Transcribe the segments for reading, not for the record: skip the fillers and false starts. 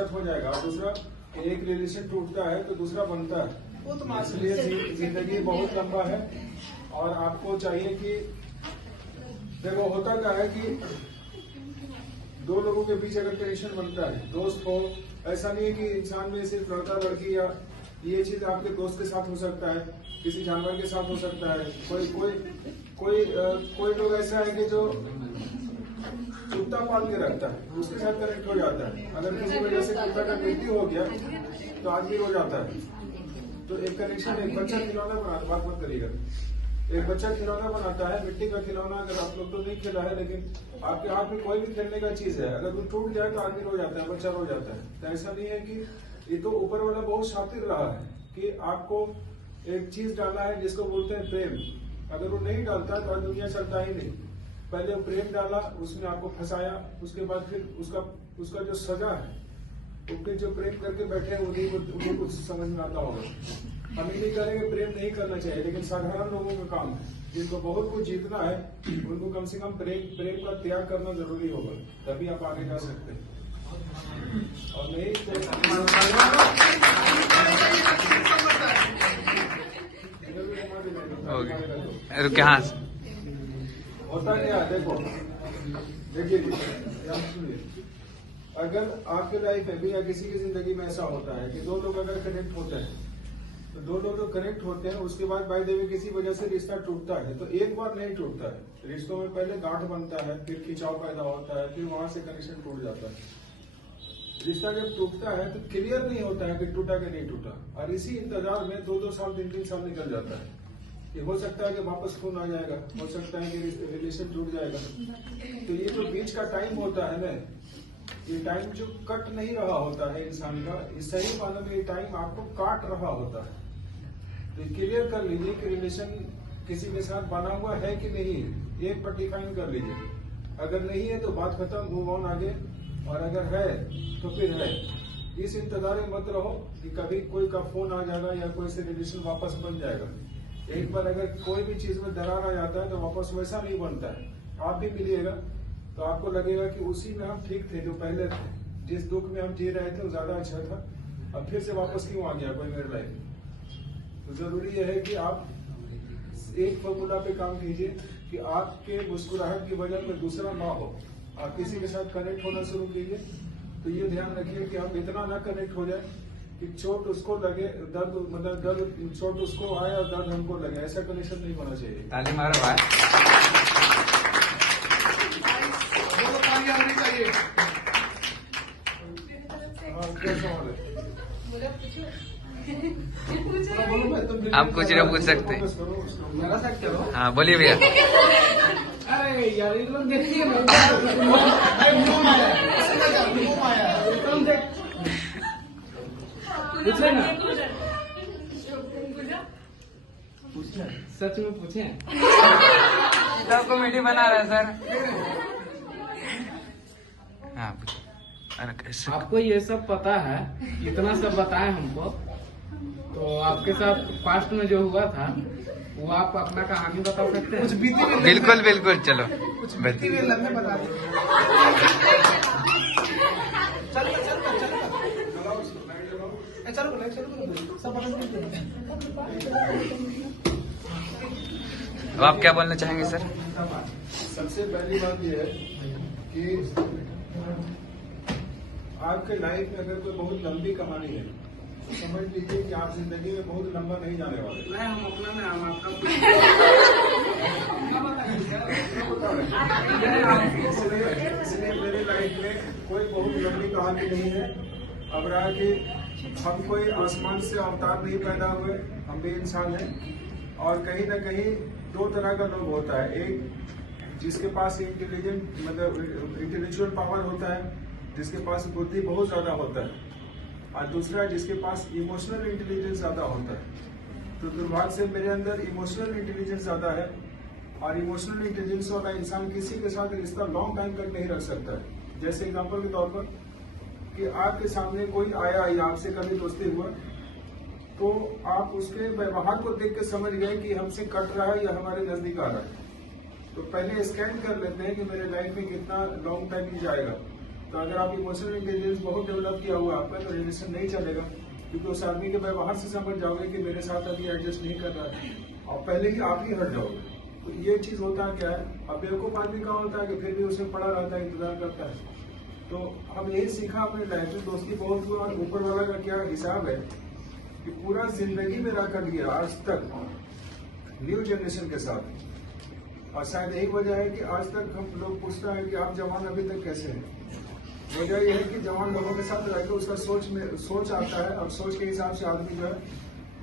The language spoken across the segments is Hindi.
बचत हो जाएगा। और दूसरा, एक रिलेशन टूटता है तो दूसरा बनता है, इसलिए जिंदगी बहुत लंबा है। और आपको चाहिए कि देखो, होता क्या है कि दो लोगों के बीच अगर कनेक्शन बनता है, दोस्त हो, ऐसा नहीं है कि इंसान में सिर्फ लड़का लड़की, या ये चीज आपके दोस्त के साथ हो सकता है, किसी जानवर के साथ हो सकता है। कोई लोग ऐसा है कि जो कुत्ता पाल के रखता है, उसके साथ कनेक्ट हो जाता है। अगर किसी वजह से कुत्ता का मृत्यु हो गया तो आदमी हो जाता है। तो एक कनेक्शन, एक बच्चा खिलौना बनाता, बात मत करिएगा, एक बच्चा खिलौना बनाता है, मिट्टी का खिलौना। अगर आप लोग तो नहीं खेला है, लेकिन आपके हाथ में कोई भी खेलने का चीज है, अगर वो टूट जाए तो आदमी रो जाता है, बच्चा रो जाता है। तो ऐसा नहीं है कि ये तो ऊपर वाला बहुत शातिर रहा है कि आपको एक चीज डाला है जिसको बोलते हैं प्रेम। अगर वो नहीं डालता तो आज दुनिया चलता ही नहीं। पहले वो प्रेम डाला, उसने आपको फंसाया, उसके बाद फिर उसका जो सजा है, उसके जो प्रेम करके बैठे हैं उन्हें कुछ समझ में आता होगा। हम ये नहीं करेंगे, प्रेम नहीं करना चाहिए, लेकिन साधारण लोगों का काम है, जिनको बहुत कुछ जीतना है, उनको कम से कम प्रेम का त्याग करना जरूरी होगा, तभी आप आगे जा सकते हैं। और नहीं रुके हाँ होता क्या, देखिए सुनिए, अगर आपके लाइफ में भी या किसी की जिंदगी में ऐसा होता है कि दो लोग अगर कनेक्ट होते हैं, तो दो लोग जो कनेक्ट होते हैं उसके बाद बाय द वे किसी वजह से रिश्ता टूटता है, तो एक बार नहीं टूटता है। रिश्तों में पहले गांठ बनता है, फिर खिंचाव पैदा होता है, फिर वहां से कनेक्शन टूट जाता है। रिश्ता जब टूटता है तो क्लियर नहीं होता है कि टूटा कि नहीं टूटा, और इसी इंतजार में 2-2 साल 3-3 साल निकल जाता है। ये हो सकता है कि वापस खून आ जाएगा, हो सकता है कि रिलेशन टूट जाएगा। तो ये जो बीच का टाइम होता है ना, ये टाइम जो कट नहीं रहा होता है इंसान का, इस सही मानों में ये टाइम आपको काट रहा होता है। तो क्लियर कर लीजिए कि रिलेशन किसी के साथ बना हुआ है कि नहीं, एक पर डिफाइन कर लीजिए। अगर नहीं है तो बात खत्म, मूव ऑन आगे, और अगर है तो फिर है। इस इंतजार में मत रहो कि कभी कोई का फोन आ जाएगा या कोई से रिलेशन वापस बन जाएगा। एक बार अगर कोई भी चीज में दरार आ जाता है तो वापस वैसा नहीं बनता है। आप भी मिलिएगा तो आपको लगेगा कि उसी में हम ठीक थे जो पहले थे, जिस दुख में हम जी रहे थे वो ज्यादा अच्छा था, अब फिर से वापस क्यों आ गया कोई मेरे लाइफ में। तो जरूरी यह है कि आप एक फॉर्मूला पे काम कीजिए कि आपके मुस्कुराहट की वजह में दूसरा ना हो। आप किसी के साथ कनेक्ट होना शुरू कीजिए, तो ये ध्यान रखिए कि हम इतना ना कनेक्ट हो जाए कि चोट उसको लगे, दर्द चोट उसको आए और दर्द हमको लगे, ऐसा कनेक्शन नहीं होना चाहिए। ताली मारो भाई। क्या सवाल है? आप कुछ ना पूछ सकते हैं। हाँ बोलिए भैया। अरे यार ये लोग देखिए पूछे ना, सच में पूछे सब कॉमेडी बना रहा है सर। हाँ अरे कैसे आपको ये सब पता है, इतना सब बताए हमको, तो आपके साथ पास्ट में जो हुआ था वो आप अपना कहानी बता सकते हैं? कुछ बीती हुई, बिल्कुल बिल्कुल, चलो कुछ बीती हुई लम्हे बता अब आप क्या बोलना चाहेंगे सर? सबसे पहली बात यह है कि आपके लाइफ में अगर कोई बहुत लंबी कहानी है तो समझ लीजिए कि आप जिंदगी में बहुत लंबा नहीं जाने वाले। नहीं, हम अपना में हम आपका इसलिए मेरे लाइफ में कोई बहुत लंबी कहानी नहीं है। अब रहा कि हम कोई आसमान से अवतार नहीं पैदा हुए, हम भी इंसान हैं। और कहीं ना कहीं दो तरह का लोग होता है, एक जिसके पास इंटेलिजेंट मतलब इंटेलेक्चुअल पावर होता है, जिसके पास बुद्धि बहुत ज्यादा होता है, और दूसरा जिसके पास इमोशनल इंटेलिजेंस ज्यादा होता है। तो दुर्भाग्य से मेरे अंदर इमोशनल इंटेलिजेंस ज्यादा है, और इमोशनल इंटेलिजेंस वाला इंसान किसी के साथ रिश्ता लॉन्ग टाइम तक नहीं रख सकता है। जैसे एग्जांपल के तौर पर कि आपके सामने कोई आया या आपसे कभी दोस्ती हुआ, तो आप उसके व्यवहार को देख के समझ गए कि हमसे कट रहा है या हमारे नजदीक आ रहा है। तो पहले स्कैन कर लेते हैं कि मेरे लाइफ में कितना लॉन्ग टाइम जाएगा। तो अगर आप इमोशनल इंटेलिजेंस बहुत डेवलप किया हुआ आपका तो रिलेशन नहीं चलेगा, क्योंकि उस आदमी के व्यवहार से समझ जाओगे कि मेरे साथ अभी एडजस्ट नहीं कर रहा है और पहले ही आप ही हट जाओगे। तो ये चीज होता है क्या है, अब बेवकूफ आदमी का होता है कि फिर भी उसे पड़ा रहता है, इंतजार करता है। तो हम यही सीखा अपने लाइफ में, दोस्ती बहुत हुआ और ऊपर वाला का क्या हिसाब है कि पूरा जिंदगी में रह कर गया आज तक न्यू जनरेशन के साथ। और शायद यही वजह है कि आज तक हम लोग पूछता है कि आप जवान अभी तक कैसे हैं। वजह यह है कि जवान लोगों के साथ रहकर उसका सोच आता है, अब सोच के हिसाब से आदमी जो है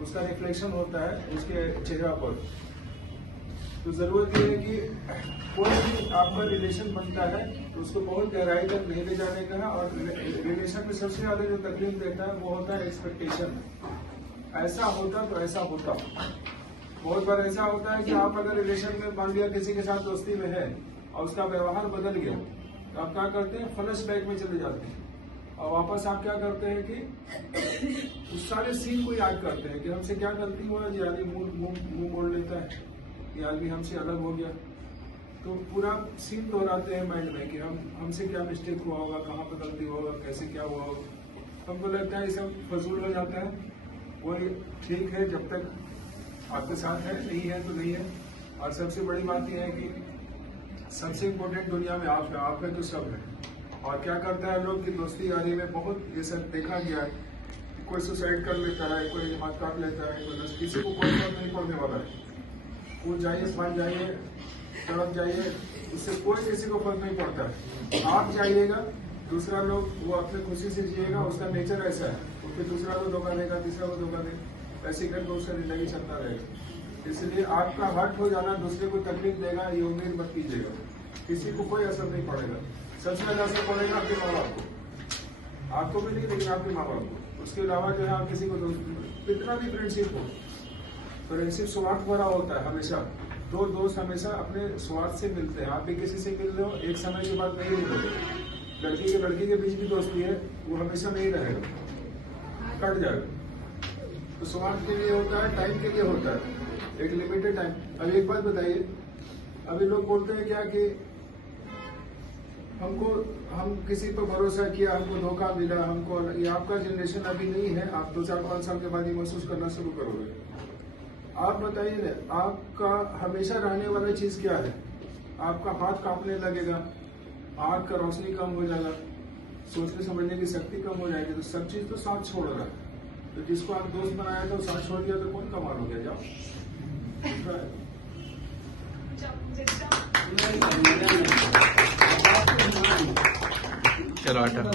उसका रिफ्लेक्शन होता है उसके चेहरा पर। तो जरूरत ये है कि कोई भी आपका रिलेशन बनता है तो उसको बहुत गहराई तक नहीं ले जाने का है। और रिलेशन में सबसे ज्यादा जो तकलीफ देता है वो होता है एक्सपेक्टेशन। ऐसा होता तो ऐसा होता। बहुत बार ऐसा होता है कि आप अगर रिलेशन में मान लिया किसी के साथ दोस्ती में है और उसका व्यवहार बदल गया, तो आप क्या करते हैं, फ्लैश बैक में चले जाते हैं और वापस आप क्या करते हैं कि उस सारे सीन को याद करते हैं कि हमसे क्या गलती हुआ, ये आदमी मुंह मोड़ लेता है, ये आदमी हमसे अलग हो गया। तो पूरा सीन दोहराते हैं माइंड में कि हमसे क्या मिस्टेक हुआ होगा, कहाँ पर गलती होगा, कैसे क्या हुआ होगा। हमको लगता है ये सब फजूल हो जाता है। वही ठीक है जब तक आपके साथ है, नहीं है तो नहीं है। और सबसे बड़ी बात यह है कि सबसे इम्पोर्टेंट दुनिया में आप है तो सब है। और क्या करता है लोग की दोस्ती यारी में बहुत ये सब देखा गया है, कोई सुसाइड कर लेता है, कोई हाथ काट लेता है, कोई किसी को कोई फर्क नहीं पड़ने वाला है। वो जाइए, स्मार्ट जाइए, तड़प जाइए, उससे कोई किसी को फर्क नहीं पड़ता है। आप जाइएगा, दूसरा लोग वो अपने खुशी से जिएगा, उसका नेचर ऐसा है, तो फिर दूसरा को धोखा देगा, तीसरा को धोखा देगा, ऐसे करके उसका जिंदगी चलता रहेगा। इसलिए आपका हर्ट हो जाना दूसरे को तकलीफ देगा ये उम्मीद मत कीजिएगा, किसी को कोई असर नहीं पड़ेगा। सबसे ज्यादा असर पड़ेगा आपके माँ बाप को, आपको भी नहीं लेकिन आपके माँ बाप को। उसके अलावा जो है आप किसी को कितना भी फ्रेंडशिप हो, फ्रेंडशिप स्वार्थ भरा होता है हमेशा। दो दोस्त हमेशा अपने स्वार्थ से मिलते हैं। आप भी किसी से मिल रहे हो, एक समय के बाद नहीं मिलोगे। लड़की के बीच भी दोस्ती है, वो हमेशा नहीं रहेगा, कट जाएगा। तो स्वार्थ के लिए होता है, टाइम के लिए होता है, एक लिमिटेड टाइम। अब एक बात बताइए, अभी लोग बोलते हैं क्या कि हम किसी पर भरोसा किया, हमको धोखा मिला, हमको। ये आपका जनरेशन अभी नहीं है, आप 2-4-5 साल के बाद ये महसूस करना शुरू करोगे। आप बताइए ना, आपका हमेशा रहने वाला चीज क्या है? आपका हाथ कांपने लगेगा, आंख का रोशनी कम हो जाएगा, सोचने समझने की शक्ति कम हो जाएगी, तो सब चीज तो साथ छोड़ रहा है। तो जिसको आप दोस्त बनाया था वो साथ छोड़ दिया तो कौन कमाल हो गया? जाओ चलो आटा।